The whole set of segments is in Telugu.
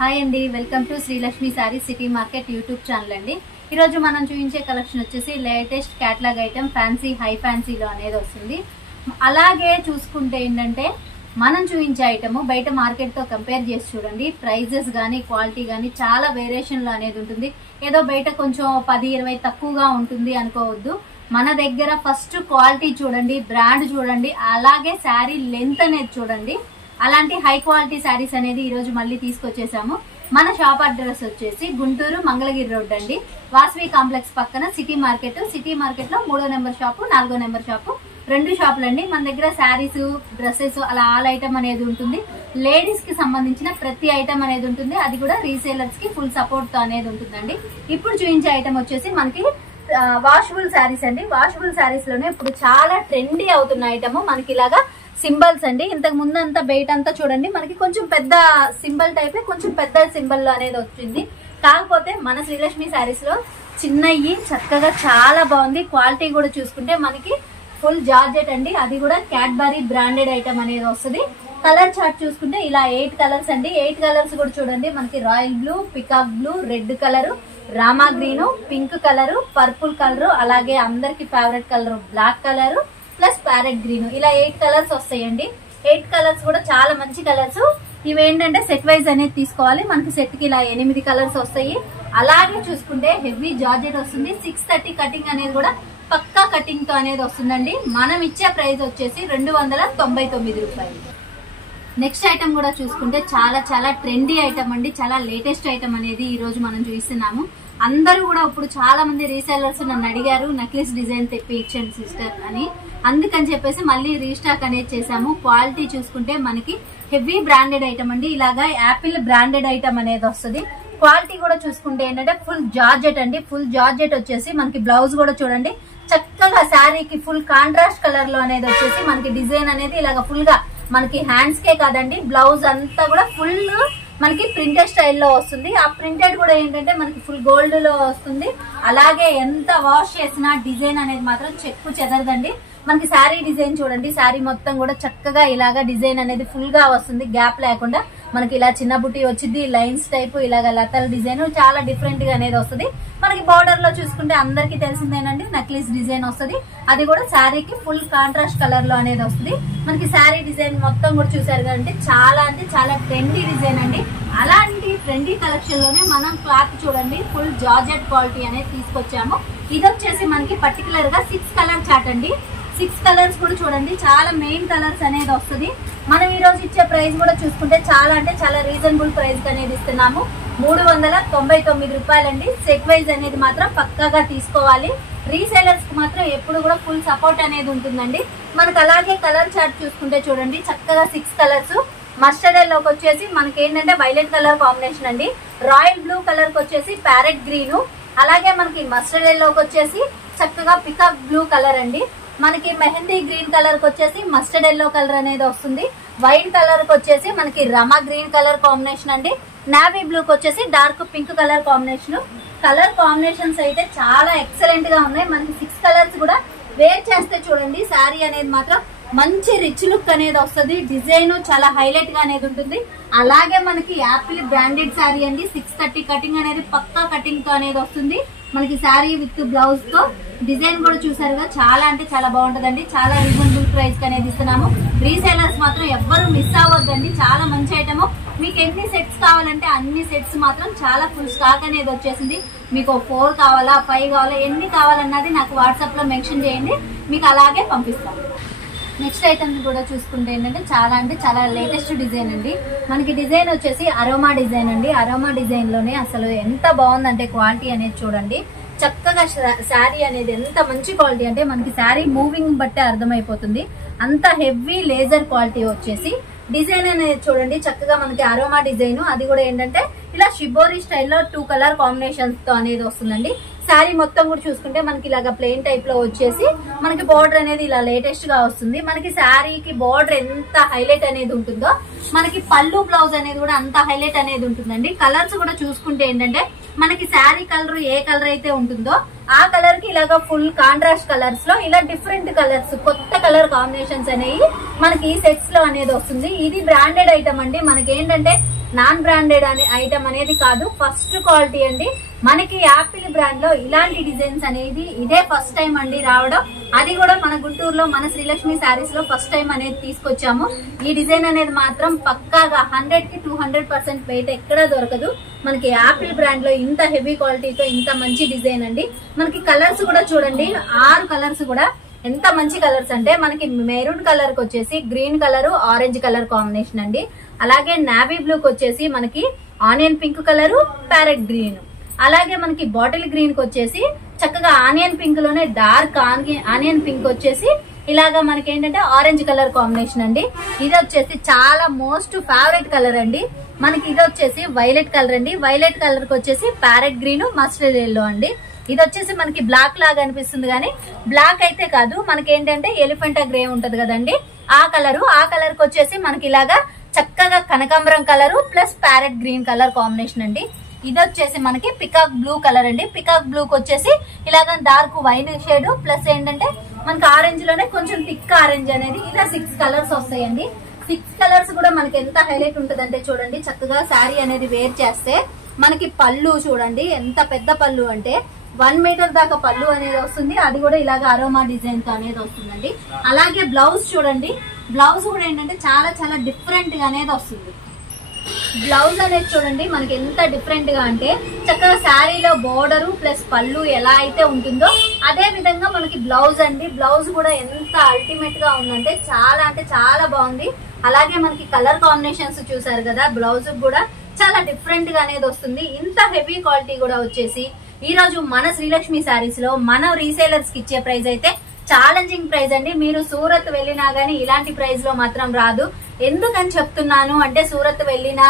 హాయ్ అండి, welcome to Srilakshmi sarees city market YouTube channel అండి. ఈరోజు మనం చూపించే కలెక్షన్ వచ్చేసి latest catalogue item fancy high ఫ్యాన్సీలో అనేది వస్తుంది. అలాగే చూసుకుంటే ఏంటంటే మనం చూపించే ఐటమ్ బయట మార్కెట్తో కంపేర్ చేసి చూడండి. ప్రైజెస్ కానీ క్వాలిటీ కానీ చాలా వేరియేషన్లో అనేది ఉంటుంది. ఏదో బయట కొంచెం 10-20 తక్కువగా ఉంటుంది అనుకోవద్దు. మన దగ్గర ఫస్ట్ క్వాలిటీ చూడండి, బ్రాండ్ చూడండి, అలాగే శారీ లెంత్ అనేది చూడండి. అలాంటి హై క్వాలిటీ శారీస్ అనేది ఈ రోజు మళ్ళీ తీసుకొచ్చేసాము. మన షాప్ అడ్రస్ వచ్చేసి గుంటూరు మంగళగిరి రోడ్ అండి, వాసవి కాంప్లెక్స్ పక్కన సిటీ మార్కెట్ లో 3వ నెంబర్ షాపు 4వ నెంబర్ షాపు 2 షాపులు అండి. మన దగ్గర శారీస్, డ్రెస్సెస్ అలా ఆల్ ఐటమ్ అనేది ఉంటుంది. లేడీస్ కి సంబంధించిన ప్రతి ఐటమ్ అనేది ఉంటుంది. అది కూడా రీసేలర్స్ కి ఫుల్ సపోర్ట్ తో అనేది ఉంటుందండి. ఇప్పుడు చూపించే ఐటమ్ వచ్చేసి మనకి వాషబుల్ శారీస్ అండి. వాషబుల్ శారీస్ లోనే ఇప్పుడు చాలా ట్రెండీ అవుతున్న ఐటమ్ మనకి ఇలాగా సింబల్స్ అండి. ఇంతకు ముందు అంతా బయట అంతా చూడండి మనకి కొంచెం పెద్ద సింబల్ టైప్, కొంచెం పెద్ద సింబల్ లో అనేది వచ్చింది. కాకపోతే మన శ్రీలక్ష్మి శారీస్ లో చిన్నవి చక్కగా చాలా బాగుంది. క్వాలిటీ కూడా చూసుకుంటే మనకి ఫుల్ జార్జెట్ అండి. అది కూడా క్యాడ్బరీ బ్రాండెడ్ ఐటమ్ అనేది వస్తుంది. కలర్ చార్ట్ చూసుకుంటే ఇలా 8 కలర్స్ అండి. 8 కలర్స్ కూడా చూడండి మనకి royal blue, peacock blue, red colour, Rama green, pink colour, purple colour, అలాగే అందరికి favourite colour black colour plus parrot green, ఇలా 8 కలర్స్ వస్తాయండి. 8 కలర్స్ కూడా చాలా మంచి కలర్స్. ఇవి ఏంటంటే సెట్ వైజ్ అనేది తీసుకోవాలి. మనకి సెట్ కి ఇలా 8 కలర్స్ వస్తాయి. అలాగే చూసుకుంటే హెవీ జార్జెట్ వస్తుంది. 630 కటింగ్ అనేది కూడా పక్కా కటింగ్ తో అనేది వస్తుందండి. మనం ఇచ్చే ప్రైస్ వచ్చేసి 299 రూపాయలు. నెక్స్ట్ ఐటమ్ కూడా చూసుకుంటే చాలా ట్రెండీ ఐటమ్ అండి. చాలా లేటెస్ట్ ఐటమ్ అనేది ఈ రోజు మనం చూస్తున్నాము. అందరూ కూడా ఇప్పుడు చాలా మంది రీసెలర్స్ నన్ను అడిగారు నక్లెస్ డిజైన్ తెప్పి ఇచ్చండి సిస్టర్ అని. అందుకని చెప్పేసి మళ్ళీ రీస్టాక్ అనేది చేసాము. క్వాలిటీ చూసుకుంటే మనకి హెవీ బ్రాండెడ్ ఐటమ్ అండి. ఇలాగా యాపిల్ బ్రాండెడ్ ఐటమ్ అనేది వస్తుంది. క్వాలిటీ కూడా చూసుకుంటే ఏంటంటే ఫుల్ జార్జెట్ అండి. ఫుల్ జార్జెట్ వచ్చేసి మనకి బ్లౌజ్ కూడా చూడండి చక్కగా శారీకి ఫుల్ కాంట్రాస్ట్ కలర్ లో అనేది వచ్చేసి మనకి డిజైన్ అనేది ఇలాగా ఫుల్ గా మనకి హ్యాండ్స్ కే కాదండి, బ్లౌజ్ అంతా కూడా ఫుల్ మనకి ప్రింటెడ్ స్టైల్లో వస్తుంది. ఆ ప్రింటెడ్ కూడా ఏంటంటే మనకి ఫుల్ గోల్డ్ లో వస్తుంది. అలాగే ఎంత వాష్ చేసినా డిజైన్ అనేది మాత్రం చెక్కు చెదరదండి. మనకి శారీ డిజైన్ చూడండి, శారీ మొత్తం కూడా చక్కగా ఇలాగా డిజైన్ అనేది ఫుల్ గా వస్తుంది. గ్యాప్ లేకుండా మనకి ఇలా చిన్న బుట్టి వచ్చింది, లైన్స్ టైప్ ఇలాగ లతల డిజైన్ చాలా డిఫరెంట్ గా అనేది వస్తుంది. మనకి బార్డర్ లో చూసుకుంటే అందరికి తెలిసిందేనండి నక్లీస్ డిజైన్ వస్తుంది. అది కూడా శారీకి ఫుల్ కాంట్రాస్ట్ కలర్ లో అనేది వస్తుంది. మనకి శారీ డిజైన్ మొత్తం కూడా చూసారు కదంటే చాలా ట్రెండీ డిజైన్ అండి. అలాంటి ట్రెండీ కలెక్షన్ లోనే మనం క్లాత్ చూడండి ఫుల్ జార్జెట్ క్వాలిటీ అనేది తీసుకొచ్చాము. ఇది వచ్చేసి మనకి పర్టికులర్ గా 6 కలర్ చార్ట్ అండి. 6 కలర్స్ కూడా చూడండి చాలా మెయిన్ కలర్స్ అనేది వస్తుంది. మనం ఈ రోజు ఇచ్చే ప్రైస్ కూడా చూసుకుంటే చాలా రీజనబుల్ ప్రైస్ అనేది ఇస్తున్నాము. 399 రూపాయలండి. సెట్ వైజ్ అనేది మాత్రం పక్కాగా తీసుకోవాలి. రీసేలర్స్ కి మాత్రం ఎప్పుడు కూడా ఫుల్ సపోర్ట్ అనేది ఉంటుందండి. మనకు అలాగే కలర్ చార్ట్ చూసుకుంటే చూడండి చక్కగా 6 కలర్స్. మస్టర్డ్ ఎల్లోకి వచ్చేసి మనకి ఏంటంటే వైలెట్ కలర్ కాంబినేషన్ అండి. రాయల్ బ్లూ కలర్ కి వచ్చేసి ప్యారెట్ గ్రీన్, అలాగే మనకి మస్టర్డ్ ఎల్లోకి వచ్చేసి చక్కగా పికాక్ బ్లూ కలర్ అండి. మనకి మెహందీ గ్రీన్ కలర్ కి వచ్చేసి మస్టర్డ్ ఎల్లో కలర్ అనేది వస్తుంది. వైట్ కలర్ కి వచ్చేసి మనకి రమా గ్రీన్ కలర్ కాంబినేషన్ అండి. నావీ బ్లూ కి వచ్చేసి dark pink colour combination. Colour combinations అయితే చాలా ఎక్సలెంట్ గా ఉన్నాయి. మనకి 6 కలర్స్ కూడా వేర్ చేస్తే చూడండి శారీ అనేది మాత్రం మంచి రిచ్ లుక్ అనేది వస్తుంది. డిజైన్ చాలా హైలైట్ గా అనేది ఉంటుంది. అలాగే మనకి యాపిల్ బ్రాండెడ్ శారీ అండి. 630 కటింగ్ అనేది పక్కా కటింగ్ తో అనేది వస్తుంది. మనకి శారీ విత్ బ్లౌజ్ తో డిజైన్ కూడా చూసారుగా చాలా బాగుంటదండి. చాలా రీజనబుల్ ప్రైస్ అనేది ఇస్తున్నాము. రీసేలర్స్ మాత్రం ఎవ్వరు మిస్ అవ్వద్దండి. చాలా మంచి ఐటమ్. మీకు ఎన్ని సెట్స్ కావాలంటే అన్ని సెట్స్ మాత్రం చాలా ఫుల్ స్టాక్ అనేది వచ్చేసింది. మీకు 4 కావాలా 5 కావాలా ఎన్ని కావాలన్నది నాకు వాట్సాప్ లో మెన్షన్ చేయండి, మీకు అలాగే పంపిస్తాను. నెక్స్ట్ ఐటమ్ కూడా చూసుకుంటే ఏంటంటే చాలా లేటెస్ట్ డిజైన్ అండి. మనకి డిజైన్ వచ్చేసి అరోమా డిజైన్ అండి. అరోమా డిజైన్ లోనే అసలు ఎంత బాగుందంటే క్వాలిటీ అనేది చూడండి. చక్కగా శారీ అనేది ఎంత మంచి క్వాలిటీ అంటే మనకి శారీ మూవింగ్ బట్టే అర్థమైపోతుంది. అంత హెవీ లేజర్ క్వాలిటీ వచ్చేసి డిజైన్ అనేది చూడండి చక్కగా మనకి అరోమా డిజైన్. అది కూడా ఏంటంటే ఇలా షిబోరి స్టైల్లో 2 కలర్ కాంబినేషన్స్ తో అనేది వస్తుందండి. శారీ మొత్తం కూడా చూసుకుంటే మనకి ఇలాగా ప్లెయిన్ టైప్ లో వచ్చేసి మనకి బార్డర్ అనేది ఇలా లేటెస్ట్ గా వస్తుంది. మనకి శారీకి బార్డర్ ఎంత హైలైట్ అనేది ఉంటుందో మనకి పళ్ళు బ్లౌజ్ అనేది కూడా అంత హైలైట్ అనేది ఉంటుందండి. కలర్స్ కూడా చూసుకుంటే ఏంటంటే మనకి శారీ కలర్ ఏ కలర్ అయితే ఉంటుందో ఆ కలర్ కి ఇలాగా ఫుల్ కాంట్రాస్ట్ కలర్స్ లో ఇలా డిఫరెంట్ కలర్స్ కొత్త కలర్ కాంబినేషన్స్ అనేవి మనకి ఈ సెట్స్ లో అనేది వస్తుంది. ఇది బ్రాండెడ్ ఐటమ్ అండి. మనకి ఏంటంటే నాన్ బ్రాండెడ్ అనే ఐటమ్ అనేది కాదు, ఫస్ట్ క్వాలిటీ అండి. మనకి యాపిల్ బ్రాండ్ లో ఇలాంటి డిజైన్స్ అనేది ఇదే ఫస్ట్ టైం అండి రావడం. అది కూడా మన గుంటూరులో మన శ్రీలక్ష్మి శారీస్ లో ఫస్ట్ టైం అనేది తీసుకొచ్చాము. ఈ డిజైన్ అనేది మాత్రం పక్కాగా 100 కి 200% వెయిట్ ఎక్కడా దొరకదు. మనకి యాపిల్ బ్రాండ్ లో ఇంత హెవీ క్వాలిటీతో ఇంత మంచి డిజైన్ అండి. మనకి కలర్స్ కూడా చూడండి, 6 కలర్స్ కూడా ఎంత మంచి కలర్స్ అంటే మనకి మెరూన్ కలర్ కి వచ్చేసి green colour, orange colour combination అండి. అలాగే నావీ బ్లూ కి వచ్చేసి మనకి onion pink colour, parrot green. అలాగే మనకి బాటిల్ గ్రీన్ కి వచ్చేసి చక్కగా ఆనియన్ పింక్ లోనే డార్క్ ఆనియన్ పింక్ వచ్చేసి ఇలాగా మనకి ఏంటంటే ఆరెంజ్ కలర్ కాంబినేషన్ అండి. ఇది వచ్చేసి చాలా మోస్ట్ ఫేవరెట్ కలర్ అండి. మనకి ఇది వచ్చేసి వైలెట్ కలర్ అండి. వైలెట్ కలర్ కి వచ్చేసి ప్యారెట్ గ్రీన్, మస్టర్డ్ ఎల్లో అండి. ఇది వచ్చేసి మనకి బ్లాక్ లాగా అనిపిస్తుంది కానీ బ్లాక్ అయితే కాదు, మనకి ఏంటంటే ఎలిఫెంటా గ్రే ఉంటది కదండి, ఆ కలర్ కి వచ్చేసి మనకి ఇలాగా చక్కగా కనకాంబరం colour plus parrot green colour combination అండి. ఇది వచ్చేసి మనకి పికాక్ బ్లూ కలర్ అండి. పికాక్ బ్లూ కి వచ్చేసి ఇలాగా డార్క్ వైన్ షేడ్ ప్లస్ ఏంటంటే మనకి ఆరెంజ్ లోనే కొంచెం థిక్ ఆరెంజ్ అనేది, ఇలా 6 కలర్స్ వస్తాయండి. 6 కలర్స్ కూడా మనకి ఎంత హైలైట్ ఉంటది అంటే చూడండి, చక్కగా శారీ అనేది వేర్ చేస్తే మనకి పళ్ళు చూడండి ఎంత పెద్ద పళ్ళు అంటే 1 మీటర్ దాకా పళ్ళు అనేది వస్తుంది. అది కూడా ఇలాగ అరోమా డిజైన్ తో అనేది వస్తుందండి. అలాగే బ్లౌజ్ చూడండి, బ్లౌజ్ కూడా ఏంటంటే చాలా చాలా డిఫరెంట్ గా అనేది వస్తుంది. బ్లౌజ్ అనేది చూడండి మనకి ఎంత డిఫరెంట్ గా అంటే చక్కగా శారీలో బోర్డర్ ప్లస్ పళ్ళు ఎలా అయితే ఉంటుందో అదే విధంగా మనకి బ్లౌజ్ అండి. బ్లౌజ్ కూడా ఎంత అల్టిమేట్ గా ఉందంటే చాలా బాగుంది. అలాగే మనకి కలర్ కాంబినేషన్స్ చూసారు కదా, బ్లౌజ్ కూడా చాలా డిఫరెంట్ గా అనేది వస్తుంది. ఇంత హెవీ క్వాలిటీ కూడా వచ్చేసి ఈ రోజు మన శ్రీలక్ష్మి శారీస్ లో మన రీసేలర్స్ కి ఇచ్చే ప్రైస్ అయితే ఛాలెంజింగ్ ప్రైస్ అండి. మీరు సూరత్ వెళ్ళినా గానీ ఇలాంటి ప్రైస్ లో మాత్రం రాదు. ఎందుకని చెప్తున్నాను అంటే సూరత్ వెళ్ళినా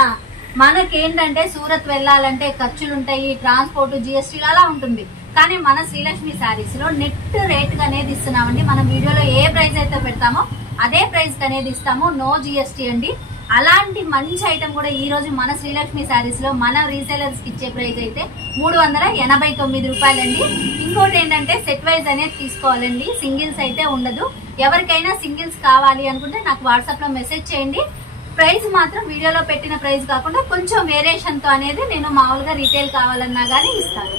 మనకేంటంటే సూరత్ వెళ్ళాలంటే ఖర్చులుంటాయి, ట్రాన్స్పోర్ట్, జిఎస్టీ అలా ఉంటుంది. కానీ మన శ్రీలక్ష్మి శారీస్ లో నెట్ రేట్ అనేది ఇస్తున్నామండి. మనం వీడియోలో ఏ ప్రైస్ అయితే పెడతామో అదే ప్రైస్ అనేది ఇస్తాము, నో జిఎస్టీ అండి. అలాంటి మంచి ఐటమ్ కూడా ఈ రోజు మన శ్రీలక్ష్మి శారీస్ లో మన రీసేలర్స్ కి ఇచ్చే ప్రైస్ అయితే 389 రూపాయలండి. ఇంకోటి ఏంటంటే సెట్ వైజ్ అనేది తీసుకోవాలండి, సింగిల్స్ అయితే ఉండదు. ఎవరికైనా సింగిల్స్ కావాలి అనుకుంటే నాకు వాట్సాప్ లో మెసేజ్ చేయండి. ప్రైస్ మాత్రం వీడియోలో పెట్టిన ప్రైస్ కాకుండా కొంచెం వేరియేషన్ తో అనేది నేను మామూలుగా రీటైల్ కావాలన్నా గానీ ఇస్తాను.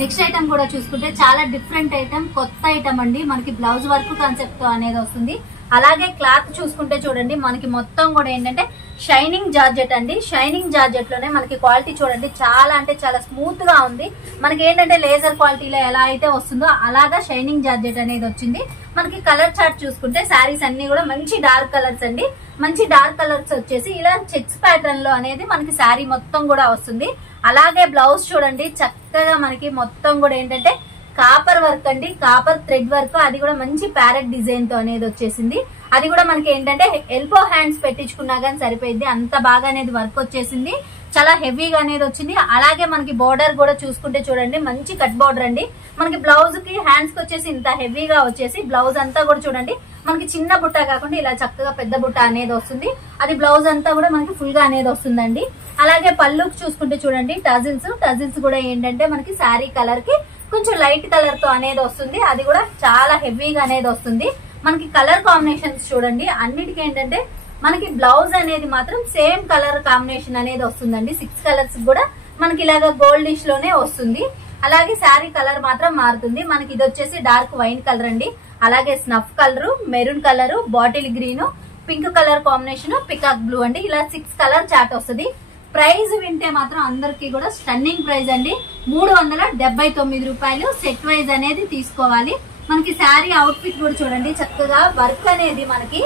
నెక్స్ట్ ఐటమ్ కూడా చూసుకుంటే చాలా డిఫరెంట్ ఐటమ్, కొత్త ఐటమ్ అండి. మనకి బ్లౌజ్ వర్క్ కాన్సెప్ట్ తో అనేది వస్తుంది. అలాగే క్లాత్ చూసుకుంటే చూడండి మనకి మొత్తం కూడా ఏంటంటే షైనింగ్ జార్జెట్ అండి. షైనింగ్ జార్జెట్ లోనే మనకి క్వాలిటీ చూడండి చాలా అంటే చాలా స్మూత్ గా ఉంది. మనకి ఏంటంటే లేజర్ క్వాలిటీలో ఎలా అయితే వస్తుందో అలాగా షైనింగ్ జార్జెట్ అనేది వచ్చింది. మనకి కలర్ చార్ట్ చూసుకుంటే శారీస్ అన్ని కూడా మంచి డార్క్ కలర్స్ అండి. మంచి డార్క్ కలర్స్ వచ్చేసి ఇలా చెక్స్ ప్యాటర్న్ లో అనేది మనకి శారీ మొత్తం కూడా వస్తుంది. అలాగే బ్లౌజ్ చూడండి చక్కగా మనకి మొత్తం కూడా ఏంటంటే కాపర్ వర్క్ అండి, కాపర్ థ్రెడ్ వర్క్, అది కూడా మంచి ప్యారెట్ డిజైన్ తో అనేది వచ్చేసింది. అది కూడా మనకి ఏంటంటే ఎల్బో హ్యాండ్స్ పెట్టించుకున్నా గానీ సరిపోయింది, అంత బాగా అనేది వర్క్ వచ్చేసింది. చాలా హెవీగా అనేది వచ్చింది. అలాగే మనకి బోర్డర్ కూడా చూసుకుంటే చూడండి మంచి కట్ బోర్డర్ అండి. మనకి బ్లౌజ్ కి హ్యాండ్స్ కి వచ్చేసి ఇంత హెవీగా వచ్చేసి బ్లౌజ్ అంతా కూడా చూడండి మనకి చిన్న బుట్ట కాకుండా ఇలా చక్కగా పెద్ద బుట్ట అనేది వస్తుంది. అది బ్లౌజ్ అంతా కూడా మనకి ఫుల్ గా అనేది వస్తుందండి. అలాగే పళ్ళుకి చూసుకుంటే చూడండి టజిల్స్ కూడా ఏంటంటే మనకి శారీ కలర్ కి కొంచెం లైట్ కలర్ తో అనేది వస్తుంది. అది కూడా చాలా హెవీగా అనేది వస్తుంది. మనకి కలర్ కాంబినేషన్స్ చూడండి అన్నిటికీ ఏంటంటే మనకి బ్లౌజ్ అనేది మాత్రం సేమ్ కలర్ కాంబినేషన్ అనేది వస్తుందండి. 6 కలర్స్ కూడా మనకి ఇలాగా గోల్డిష్ లోనే వస్తుంది. అలాగే శారీ కలర్ మాత్రం మారుతుంది. మనకి ఇది వచ్చేసి డార్క్ వైన్ కలర్ అండి. అలాగే snuff colour, maroon colour, bottle green, pink colour combination, peacock blue అండి. ఇలా 6 కలర్ చార్ట్ వస్తుంది. ప్రైస్ వింటే మాత్రం అందరికి కూడా స్టన్నింగ్ ప్రైస్ అండి, 379 రూపాయలు. సెట్ వైజ్ అనేది తీసుకోవాలి. మనకి శారీ అవుట్ ఫిట్ కూడా చూడండి చక్కగా వర్క్ అనేది మనకి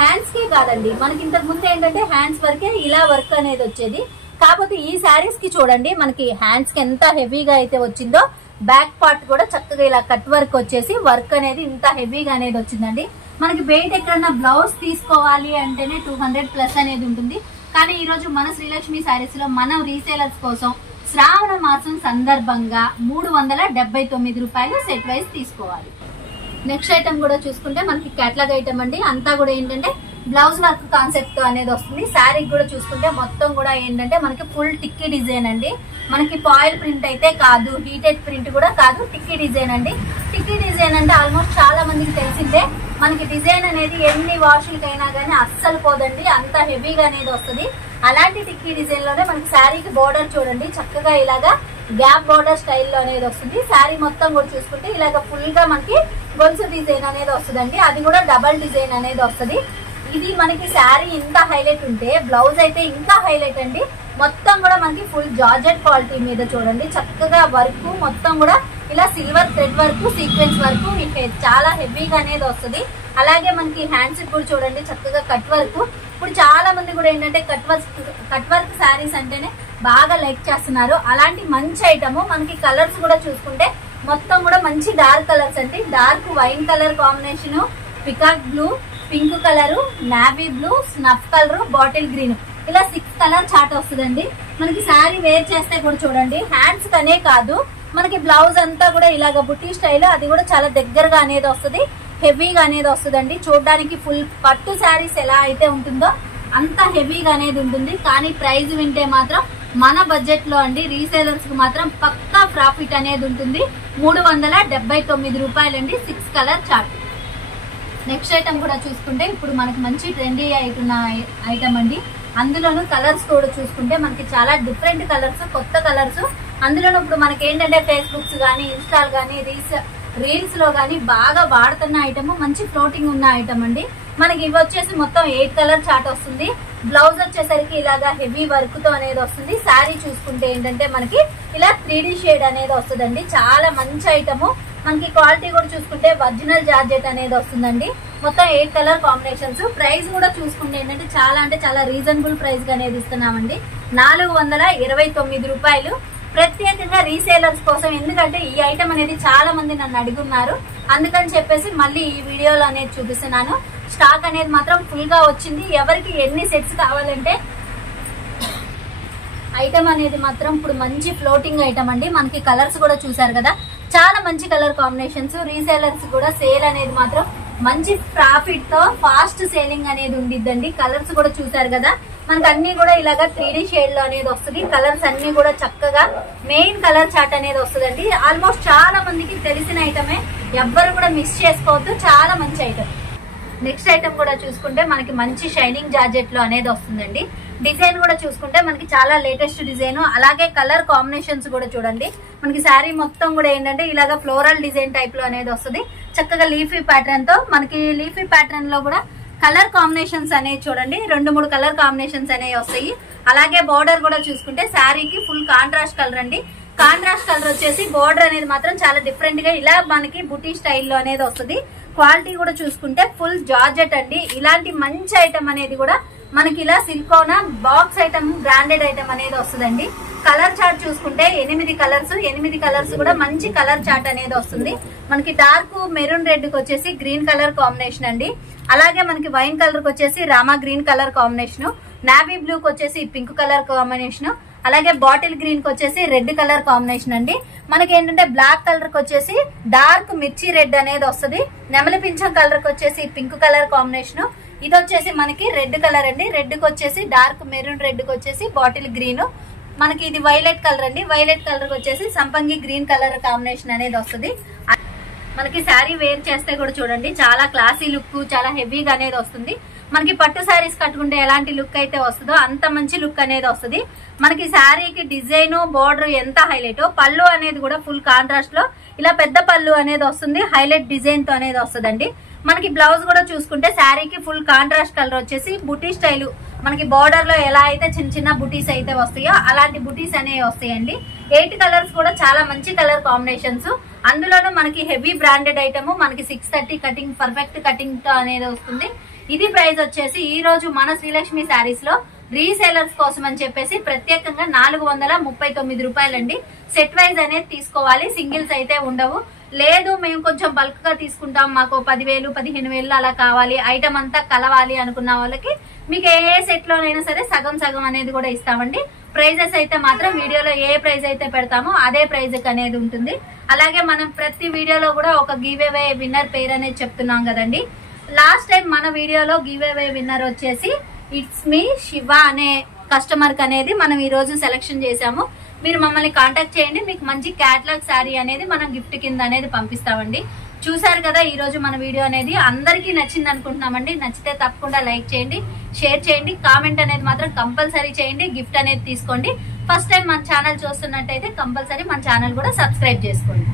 హ్యాండ్స్ కి కాదండి, మనకి ఇంతకు ముందు ఏంటంటే హ్యాండ్స్ వరకే ఇలా వర్క్ అనేది వచ్చేది. కాకపోతే ఈ శారీస్ కి చూడండి మనకి హ్యాండ్స్ కి ఎంత హెవీగా అయితే వచ్చిందో బ్యాక్ పార్ట్ కూడా చక్కగా ఇలా కట్ వర్క్ వచ్చేసి వర్క్ అనేది ఇంత హెవీగా అనేది వచ్చిందండి. మనకి బయట ఎక్కడన్నా బ్లౌజ్ తీసుకోవాలి అంటేనే 200+ అనేది ఉంటుంది. కానీ ఈ రోజు మన శ్రీలక్ష్మి శారీస్ లో మనం రీసేలర్స్ కోసం శ్రావణ మాసం సందర్భంగా 379 రూపాయలు సెట్ వైజ్ తీసుకోవాలి. నెక్స్ట్ ఐటమ్ కూడా చూసుకుంటే మనకి కేటలాగ్ ఐటమ్ అండి. అంతా కూడా ఏంటంటే బ్లౌజ్ వర్క్ కాన్సెప్ట్ అనేది వస్తుంది. శారీ కూడా చూసుకుంటే మొత్తం కూడా ఏంటంటే మనకి ఫుల్ టిక్కీ డిజైన్ అండి. మనకి ఫాయిల్ ప్రింట్ అయితే కాదు, హీటెడ్ ప్రింట్ కూడా కాదు, టిక్కీ డిజైన్ అండి. టిక్కీ డిజైన్ అంటే ఆల్మోస్ట్ చాలా మందికి తెలిసిందే. మనకి డిజైన్ అనేది ఎన్ని వాషులకైనా గానీ అస్సలు పోదండి, అంత హెవీగా అనేది వస్తుంది. అలాంటి టిక్కీ డిజైన్ లోనే మనకి శారీకి బోర్డర్ చూడండి చక్కగా ఇలాగా గ్యాప్ బోర్డర్ స్టైల్లో అనేది వస్తుంది. శారీ మొత్తం కూడా చూసుకుంటే ఇలాగ ఫుల్ గా మనకి గొలుసు డిజైన్ అనేది వస్తుందండి. అది కూడా డబల్ డిజైన్ అనేది వస్తుంది. ఇది మనకి శారీ ఇంత హైలైట్ ఉంటే బ్లౌజ్ అయితే ఇంకా హైలైట్ అండి. మొత్తం కూడా మనకి ఫుల్ జార్జెట్ క్వాలిటీ మీద చూడండి చక్కగా వర్క్ మొత్తం కూడా ఇలా silver thread work sequence work మీకు చాలా హెవీగా అనేది వస్తుంది. అలాగే మనకి హ్యాండ్స్ కూడా చూడండి చక్కగా కట్ వర్క్. ఇప్పుడు చాలా మంది కూడా ఏంటంటే కట్ వర్క్ శారీస్ అంటేనే బాగా లైక్ చేస్తున్నారు. అలాంటి మంచి ఐటమ్ మనకి కలర్స్ కూడా చూసుకుంటే మొత్తం కూడా మంచి డార్క్ కలర్స్ అండి. Dark wine colour combination, peacock blue, pink colour, navy blue, snuff colour, bottle green ఇలా 6 కలర్ చార్ట్ వస్తుందండి. మనకి శారీ వేర్ చేస్తే కూడా చూడండి హ్యాండ్స్ కనే కాదు మనకి బ్లౌజ్ అంతా కూడా ఇలాగ బుట్టి స్టైల్ అది కూడా చాలా దగ్గరగా అనేది వస్తుంది. హెవీగా అనేది వస్తుందండి. చూడడానికి ఫుల్ పట్టు శారీస్ ఎలా అయితే ఉంటుందో అంత హెవీగా అనేది ఉంటుంది. కానీ ప్రైస్ వింటే మాత్రం మన బడ్జెట్ లో అండి రీసేలర్స్ కి మాత్రం పక్కా ప్రాఫిట్ అనేది ఉంటుంది. 379 రూపాయలండి 6 కలర్ చార్ట్. నెక్స్ట్ ఐటమ్ కూడా చూసుకుంటే ఇప్పుడు మనకి మంచి ట్రెండీ అయితున్న ఐటమ్ అండి. అందులోనూ కలర్స్ కూడా చూసుకుంటే మనకి చాలా డిఫరెంట్ కలర్స్, కొత్త కలర్స్. అందులోనూ ఇప్పుడు మనకి ఏంటంటే ఫేస్బుక్స్ కానీ ఇన్స్టాల్ కానీ రీల్స్ లో గానీ బాగా వాడుతున్న ఐటమ్, మంచి ఫ్లోటింగ్ ఉన్న ఐటమ్ అండి. మనకి ఇవి వచ్చేసి మొత్తం 8 కలర్ చార్ట్ వస్తుంది. బ్లౌజ్ వచ్చేసరికి ఇలాగా హెవీ వర్క్ తో అనేది వస్తుంది. శారీ చూసుకుంటే ఏంటంటే మనకి ఇలా 3D షేడ్ అనేది వస్తుందండి. చాలా మంచి ఐటమ్. మనకి క్వాలిటీ కూడా చూసుకుంటే ఒరిజినల్ జార్జెట్ అనేది వస్తుందండి. మొత్తం 8 కలర్ కాంబినేషన్స్. ప్రైస్ కూడా చూసుకుంటే ఏంటంటే చాలా రీజనబుల్ ప్రైస్ గా అనేది ఇస్తున్నామండి. 429 రూపాయలు ప్రత్యేకంగా రీసేలర్స్ కోసం. ఎందుకంటే ఈ ఐటమ్ అనేది చాలా మంది నన్ను అడుగున్నారు. అందుకని చెప్పేసి మళ్ళీ ఈ వీడియోలో అనేది చూపిస్తున్నాను. స్టాక్ అనేది మాత్రం ఫుల్ గా వచ్చింది. ఎవరికి ఎన్ని సెట్స్ కావాలంటే ఐటమ్ అనేది మాత్రం ఇప్పుడు మంచి ఫ్లోటింగ్ ఐటమ్ అండి. మనకి కలర్స్ కూడా చూసారు కదా చాలా మంచి కలర్ కాంబినేషన్స్. రీసేలర్స్ కూడా సేల్ అనేది మాత్రం మంచి ప్రాఫిట్ తో ఫాస్ట్ సేలింగ్ అనేది ఉండిద్దండి. కలర్స్ కూడా చూసారు కదా మనకి అన్ని కూడా ఇలాగా 3D షేడ్ లో అనేది వస్తుంది. కలర్స్ అన్ని కూడా చక్కగా మెయిన్ కలర్ చార్ట్ అనేది వస్తుందండి. ఆల్మోస్ట్ చాలా మందికి తెలిసిన ఐటమే, ఎవ్వరు కూడా మిస్ చేసుకోవద్దు. చాలా మంచి ఐటమ్. నెక్స్ట్ ఐటమ్ కూడా చూసుకుంటే మనకి మంచి షైనింగ్ జార్జెట్ లో అనేది వస్తుందండి. డిజైన్ కూడా చూసుకుంటే మనకి చాలా లేటెస్ట్ డిజైన్. అలాగే కలర్ కాంబినేషన్స్ కూడా చూడండి. మనకి శారీ మొత్తం కూడా ఏంటంటే ఇలాగా ఫ్లోరల్ డిజైన్ టైప్ లో అనేది వస్తుంది. చక్కగా లీఫీ ప్యాటర్న్ తో మనకి లీఫీ ప్యాటర్న్ లో కూడా కలర్ కాంబినేషన్స్ అనేవి చూడండి 2-3 కలర్ కాంబినేషన్స్ అనేవి వస్తాయి. అలాగే బోర్డర్ కూడా చూసుకుంటే శారీకి ఫుల్ కాంట్రాస్ట్ కలర్ అండి. కాంట్రాస్ట్ కలర్ వచ్చేసి బోర్డర్ అనేది మాత్రం చాలా డిఫరెంట్ గా ఇలా మనకి బుటీ స్టైల్లో అనేది వస్తుంది. క్వాలిటీ కూడా చూసుకుంటే ఫుల్ జార్జెట్ అండి. ఇలాంటి మంచి ఐటమ్ అనేది కూడా మనకి ఇలా సిల్కోనా బాక్స్ ఐటమ్ బ్రాండెడ్ ఐటమ్ అనేది వస్తుందండి. కలర్ చార్ట్ చూసుకుంటే 8 కలర్స్, 8 కలర్స్ కూడా మంచి కలర్ చార్ట్ అనేది వస్తుంది. మనకి డార్క్ మెరూన్ రెడ్ కి వచ్చేసి గ్రీన్ కలర్ కాంబినేషన్ అండి. అలాగే మనకి వైన్ కలర్ కి వచ్చేసి Rama green colour combination, navy blue కి వచ్చేసి పింక్ కలర్ కాంబినేషన్, అలాగే బాటిల్ గ్రీన్ కి వచ్చేసి రెడ్ కలర్ కాంబినేషన్ అండి. మనకి ఏంటంటే బ్లాక్ కలర్ కి వచ్చేసి డార్క్ మిర్చి రెడ్ అనేది వస్తుంది. నెమలి పింఛం కలర్ కి వచ్చేసి పింక్ కలర్ కాంబినేషన్. ఇది వచ్చేసి మనకి రెడ్ కలర్ అండి. రెడ్ కి వచ్చేసి డార్క్ మెరూన్ రెడ్ కి వచ్చేసి బాటిల్ గ్రీన్. మనకి ఇది వైలెట్ కలర్ అండి. వైలెట్ కలర్ కి వచ్చేసి సంపంగి గ్రీన్ కలర్ కాంబినేషన్ అనేది వస్తుంది. మనకి శారీ వేర్ చేస్తే కూడా చూడండి చాలా క్లాసీ లుక్, చాలా హెవీగా అనేది వస్తుంది. మనకి పట్టు శారీస్ కట్టుకుంటే ఎలాంటి లుక్ అయితే వస్తుందో అంత మంచి లుక్ అనేది వస్తుంది. మనకి శారీకి డిజైన్ బోర్డర్ ఎంత హైలైట్, పళ్ళు అనేది కూడా ఫుల్ కాంట్రాస్ట్ లో ఇలా పెద్ద పళ్ళు అనేది వస్తుంది. హైలైట్ డిజైన్ తో అనేది వస్తుందండి. మనకి బ్లౌజ్ కూడా చూసుకుంటే శారీకి ఫుల్ కాంట్రాస్ట్ కలర్ వచ్చేసి బుటీ స్టైల్, మనకి బోర్డర్ లో ఎలా అయితే చిన్న బుటీస్ అయితే వస్తాయో అలాంటి బుటీస్ అనేవి వస్తాయండి. 8 కలర్స్ కూడా చాలా మంచి కలర్ కాంబినేషన్స్. అందులోనూ మనకి హెవీ బ్రాండెడ్ ఐటమ్ మనకి 630 కటింగ్ పర్ఫెక్ట్ కటింగ్ తో అనేది వస్తుంది. ఇది ప్రైస్ వచ్చేసి ఈ రోజు మన శ్రీలక్ష్మి శారీస్ లో రీసేలర్స్ కోసం అని చెప్పేసి ప్రత్యేకంగా 439 రూపాయలండి. సెట్ వైజ్ అనేది తీసుకోవాలి, సింగిల్స్ అయితే ఉండవు. లేదు మేము కొంచెం బల్క్ గా తీసుకుంటాం, మాకు 10,000 15,000 అలా కావాలి, ఐటమ్ అంతా కలవాలి అనుకున్న వాళ్ళకి మీకు ఏ సెట్ లోనైనా సరే సగం సగం అనేది కూడా ఇస్తామండి. ప్రైజెస్ అయితే మాత్రం వీడియోలో ఏ ప్రైజ్ అయితే పెడతామో అదే ప్రైజ్ అనేది ఉంటుంది. అలాగే మనం ప్రతి వీడియోలో కూడా ఒక గివ్ అవే విన్నర్ పేరు అనేది చెప్తున్నాం కదండి. లాస్ట్ టైం మన వీడియోలో గివ్ అవే విన్నర్ వచ్చేసి ఇట్స్ మీ శివ అనే కస్టమర్ కి అనేది మనం ఈ రోజు సెలెక్షన్ చేసాము. మీరు మమ్మల్ని కాంటాక్ట్ చేయండి, మీకు మంచి క్యాటలాగ్ శారీ అనేది మనం గిఫ్ట్ కింద అనేది పంపిస్తామండి. చూసారు కదా ఈ రోజు మన వీడియో అనేది అందరికీ నచ్చింది అనుకుంటున్నామండి. నచ్చితే తప్పకుండా లైక్ చేయండి, షేర్ చేయండి, కామెంట్ అనేది మాత్రం కంపల్సరీ చేయండి. గిఫ్ట్ అనేది తీసుకోండి. ఫస్ట్ టైం మన ఛానల్ చూస్తున్నట్టయితే కంపల్సరీ మన ఛానల్ కూడా సబ్స్క్రైబ్ చేసుకోండి.